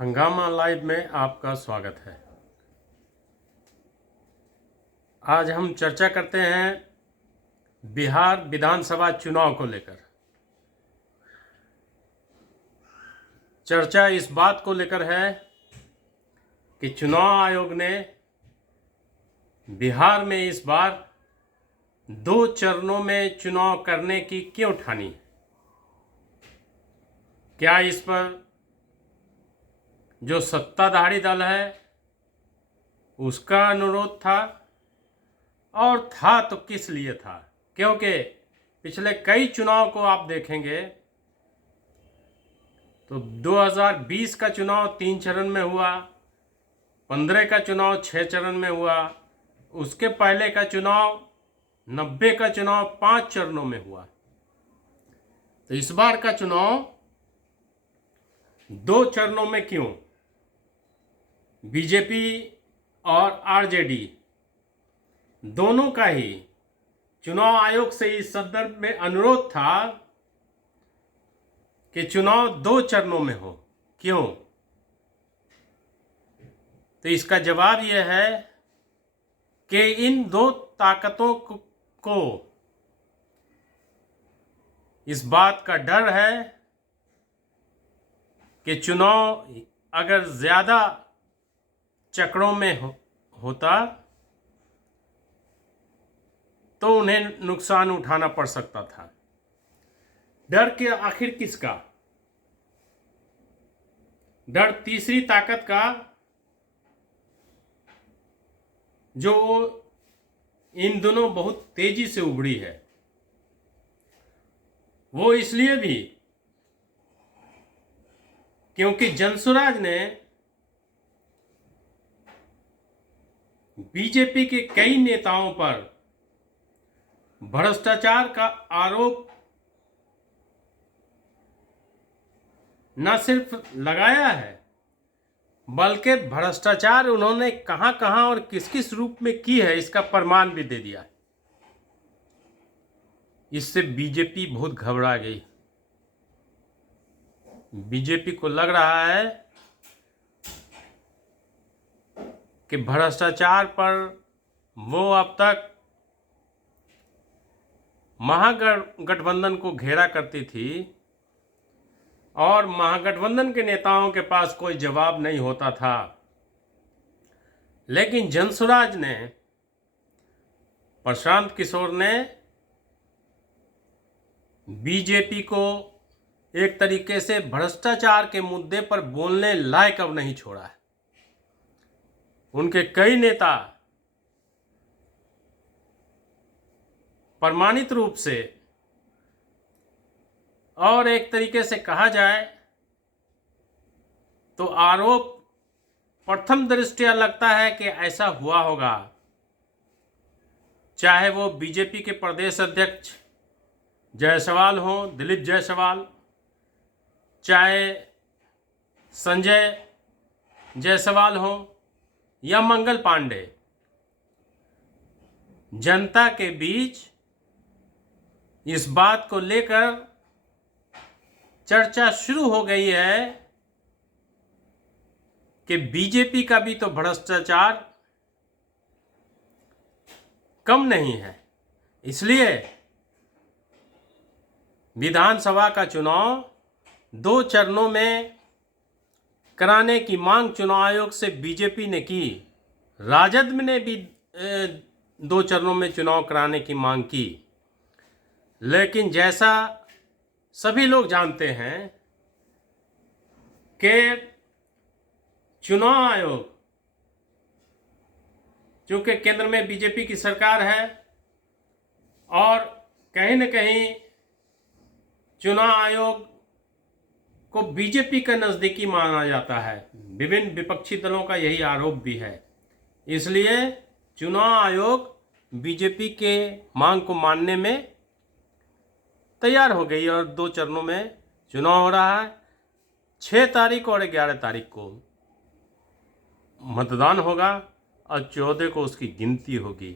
हंगामा लाइव में आपका स्वागत है। आज हम चर्चा करते हैं बिहार विधानसभा चुनाव को लेकर। चर्चा इस बात को लेकर है कि चुनाव आयोग ने बिहार में इस बार 2 चरणों में चुनाव करने की क्यों ठानी। क्या इस पर जो सत्ताधारी दल है उसका अनुरोध था, और था तो किस लिए था? क्योंकि पिछले कई चुनाव को आप देखेंगे तो 2020 का चुनाव 3 चरण में हुआ, 15 का चुनाव 6 चरण में हुआ, उसके पहले का चुनाव 90 का चुनाव 5 चरणों में हुआ। तो इस बार का चुनाव 2 चरणों में क्यों? बीजेपी और आरजेडी दोनों का ही चुनाव आयोग से इस संदर्भ में अनुरोध था कि चुनाव 2 चरणों में हो। क्यों? तो इसका जवाब यह है कि इन 2 ताकतों को इस बात का डर है कि चुनाव अगर ज़्यादा चक्रों में होता तो उन्हें नुकसान उठाना पड़ सकता था। डर के आखिर किसका? डर तीसरी ताकत का, जो इन दोनों बहुत तेजी से उभरी है। वो इसलिए भी क्योंकि जनसुराज ने बीजेपी के कई नेताओं पर भ्रष्टाचार का आरोप न सिर्फ लगाया है, बल्कि भ्रष्टाचार उन्होंने कहां कहां और किस किस रूप में की है इसका प्रमाण भी दे दिया। इससे बीजेपी बहुत घबरा गई। बीजेपी को लग रहा है कि भ्रष्टाचार पर वो अब तक महागठबंधन को घेरा करती थी और महागठबंधन के नेताओं के पास कोई जवाब नहीं होता था। लेकिन जनसुराज ने, प्रशांत किशोर ने बीजेपी को एक तरीके से भ्रष्टाचार के मुद्दे पर बोलने लायक अब नहीं छोड़ा है। उनके कई नेता प्रमाणित रूप से, और एक तरीके से कहा जाए तो आरोप प्रथम दृष्टया लगता है कि ऐसा हुआ होगा, चाहे वो बीजेपी के प्रदेश अध्यक्ष जायसवाल हो, दिलीप जायसवाल, चाहे संजय जायसवाल हो या मंगल पांडे। जनता के बीच इस बात को लेकर चर्चा शुरू हो गई है कि बीजेपी का भी तो भ्रष्टाचार कम नहीं है। इसलिए विधानसभा का चुनाव 2 चरणों में कराने की मांग चुनाव आयोग से बीजेपी ने की। राजद ने भी 2 चरणों में चुनाव कराने की मांग की। लेकिन जैसा सभी लोग जानते हैं कि चुनाव आयोग, चूंकि केंद्र में बीजेपी की सरकार है और कहीं न कहीं चुनाव आयोग को बीजेपी का नज़दीकी माना जाता है, विभिन्न विपक्षी दलों का यही आरोप भी है। इसलिए चुनाव आयोग बीजेपी के मांग को मानने में तैयार हो गई और 2 चरणों में चुनाव हो रहा है। 6 तारीख और 11 तारीख को मतदान होगा और 14 को उसकी गिनती होगी।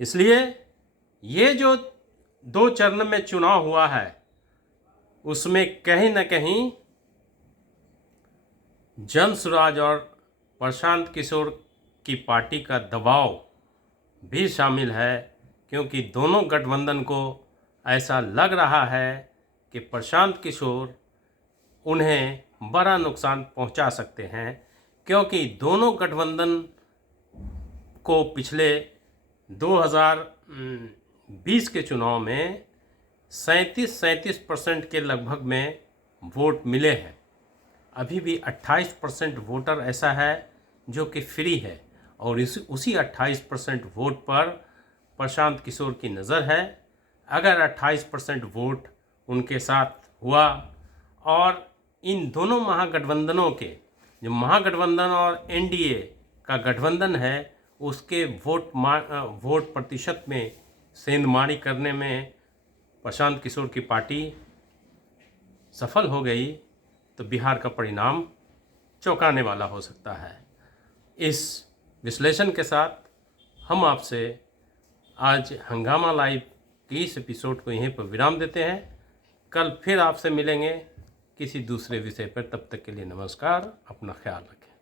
इसलिए ये जो 2 चरण में चुनाव हुआ है उसमें कहीं न कहीं जनसुराज और प्रशांत किशोर की पार्टी का दबाव भी शामिल है, क्योंकि दोनों गठबंधन को ऐसा लग रहा है कि प्रशांत किशोर उन्हें बड़ा नुकसान पहुंचा सकते हैं, क्योंकि दोनों गठबंधन को पिछले 2020 के चुनाव में 37% के लगभग में वोट मिले हैं। अभी भी 28% वोटर ऐसा है जो कि फ्री है, और उसी 28% वोट पर प्रशांत किशोर की नज़र है। अगर 28% वोट उनके साथ हुआ और इन दोनों महागठबंधनों के, जो महागठबंधन और एनडीए का गठबंधन है, उसके वोट प्रतिशत में सेंधमारी करने में प्रशांत किशोर की पार्टी सफल हो गई, तो बिहार का परिणाम चौंकाने वाला हो सकता है। इस विश्लेषण के साथ हम आपसे आज हंगामा लाइव के इस एपिसोड को यहीं पर विराम देते हैं। कल फिर आपसे मिलेंगे किसी दूसरे विषय पर। तब तक के लिए नमस्कार, अपना ख्याल रखें।